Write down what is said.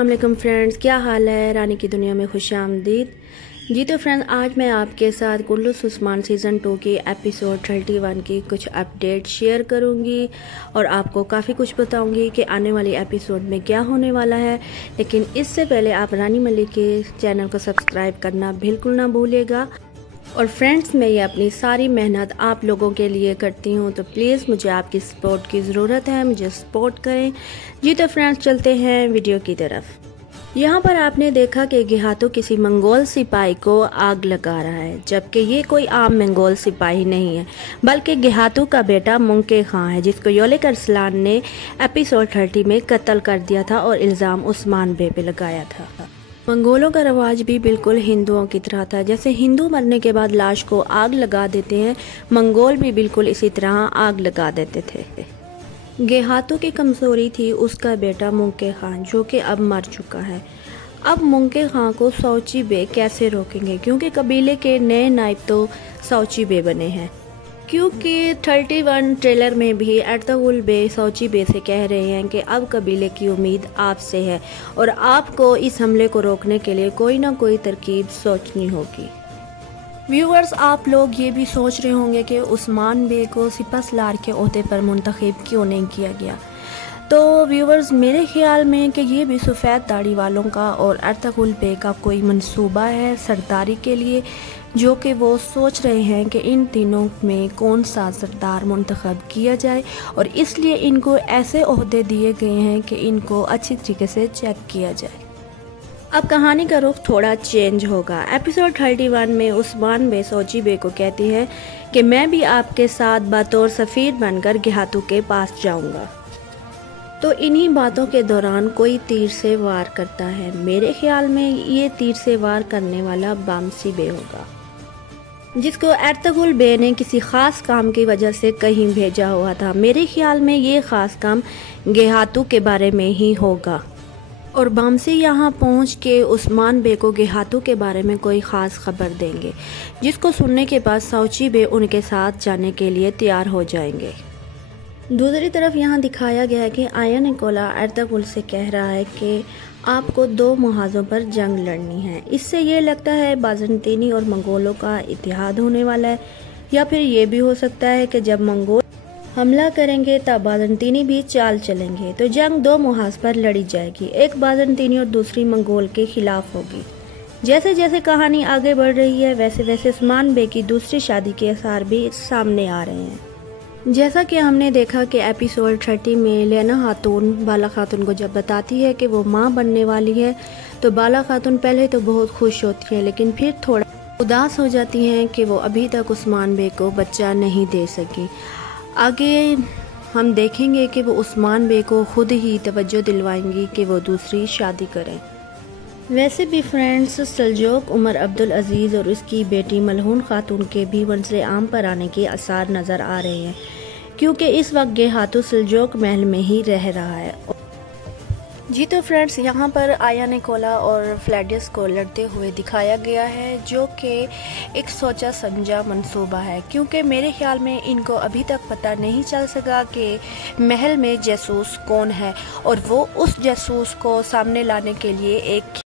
अस्सलाम वालेकुम फ्रेंड्स, क्या हाल है। रानी की दुनिया में खुश आमदीद। जी तो फ्रेंड्स, आज मैं आपके साथ कुल्लूस उस्मान सीज़न 2 की एपिसोड 31 की कुछ अपडेट शेयर करूंगी और आपको काफ़ी कुछ बताऊंगी कि आने वाली एपिसोड में क्या होने वाला है। लेकिन इससे पहले आप रानी मलिक के चैनल को सब्सक्राइब करना बिल्कुल ना भूलिएगा। और फ्रेंड्स, मैं ये अपनी सारी मेहनत आप लोगों के लिए करती हूँ, तो प्लीज़ मुझे आपकी सपोर्ट की ज़रूरत है, मुझे सपोर्ट करें। जी तो फ्रेंड्स, चलते हैं वीडियो की तरफ। यहाँ पर आपने देखा कि गेहातो किसी मंगोल सिपाही को आग लगा रहा है, जबकि ये कोई आम मंगोल सिपाही नहीं है, बल्कि गेहातो का बेटा मुंके खां है, जिसको योलिक अरसलान ने एपिसोड 30 में कत्ल कर दिया था और इल्ज़ाम उस्मान बे पे लगाया था। मंगोलों का रवाज भी बिल्कुल हिंदुओं की तरह था। जैसे हिंदू मरने के बाद लाश को आग लगा देते हैं, मंगोल भी बिल्कुल इसी तरह आग लगा देते थे। गेहातो की कमजोरी थी उसका बेटा मुंके खां, जो कि अब मर चुका है। अब मुंके खां को सौची बे कैसे रोकेंगे, क्योंकि कबीले के नए नायब तो सौची बे बने हैं। क्योंकि 31 ट्रेलर में भी अर्तुगरुल बे सौची बे से कह रहे हैं कि अब कबीले की उम्मीद आपसे है और आपको इस हमले को रोकने के लिए कोई ना कोई तरकीब सोचनी होगी। व्यूअर्स, आप लोग ये भी सोच रहे होंगे कि उस्मान बे को सिपहसालार के ओहदे पर मुंतखब क्यों नहीं किया गया। तो व्यूअर्स, मेरे ख्याल में कि ये भी सफ़ेद दाढ़ी वालों का और अर्तुगरुल बे का कोई मंसूबा है सरदारी के लिए, जो कि वो सोच रहे हैं कि इन तीनों में कौन सा सरदार मुंतखब किया जाए, और इसलिए इनको ऐसे ओहदे दिए गए हैं कि इनको अच्छी तरीके से चेक किया जाए। अब कहानी का रुख थोड़ा चेंज होगा। एपिसोड 31 में उस्मान बे सौची बे को कहती है कि मैं भी आपके साथ बतौर सफ़ीर बनकर गेहातो के पास जाऊंगा। तो इन्हीं बातों के दौरान कोई तीर से वार करता है। मेरे ख्याल में ये तीर से वार करने वाला बामसी बे होगा, जिसको अर्तुगरुल बे ने किसी ख़ास काम की वजह से कहीं भेजा हुआ था। मेरे ख्याल में ये ख़ास काम गेहातो के बारे में ही होगा और बामसी यहाँ पहुँच के उस्मान बे को गेहातो के बारे में कोई ख़ास खबर देंगे, जिसको सुनने के बाद सौची बे उनके साथ जाने के लिए तैयार हो जाएंगे। दूसरी तरफ यहाँ दिखाया गया है कि आया निकोला अर्तुगरुल से कह रहा है कि आपको 2 मुहाज़ों पर जंग लड़नी है। इससे ये लगता है बाज़ंतीनी और मंगोलों का इत्तेहाद होने वाला है, या फिर ये भी हो सकता है कि जब मंगोल हमला करेंगे तब बाज़ंतीनी भी चाल चलेंगे, तो जंग 2 मुहाज़ पर लड़ी जाएगी, एक बाज़ंतीनी और दूसरी मंगोल के खिलाफ होगी। जैसे जैसे कहानी आगे बढ़ रही है, वैसे वैसे उस्मान बे की दूसरी शादी के आसार भी सामने आ रहे हैं। जैसा कि हमने देखा कि एपिसोड 30 में लेना खातून बाला खातून को जब बताती है कि वो माँ बनने वाली है, तो बाला खातून पहले तो बहुत खुश होती है, लेकिन फिर थोड़ा उदास हो जाती हैं कि वो अभी तक उस्मान बे को बच्चा नहीं दे सकी। आगे हम देखेंगे कि वो उस्मान बे को खुद ही तवज्जो दिलवाएंगी कि वो दूसरी शादी करें। वैसे भी फ्रेंड्स, सल्जोक उमर अब्दुल अजीज़ और उसकी बेटी मलहून खातून के भी मंज़िल आम पर आने के आसार नज़र आ रहे हैं, क्योंकि इस वक्त गेहातो सल्जोक महल में ही रह रहा है। जी तो फ्रेंड्स, यहाँ पर आया निकोला और फ्लैडियस को लड़ते हुए दिखाया गया है, जो कि एक सोचा समझा मंसूबा है, क्योंकि मेरे ख्याल में इनको अभी तक पता नहीं चल सका कि महल में जासूस कौन है, और वो उस जासूस को सामने लाने के लिए एक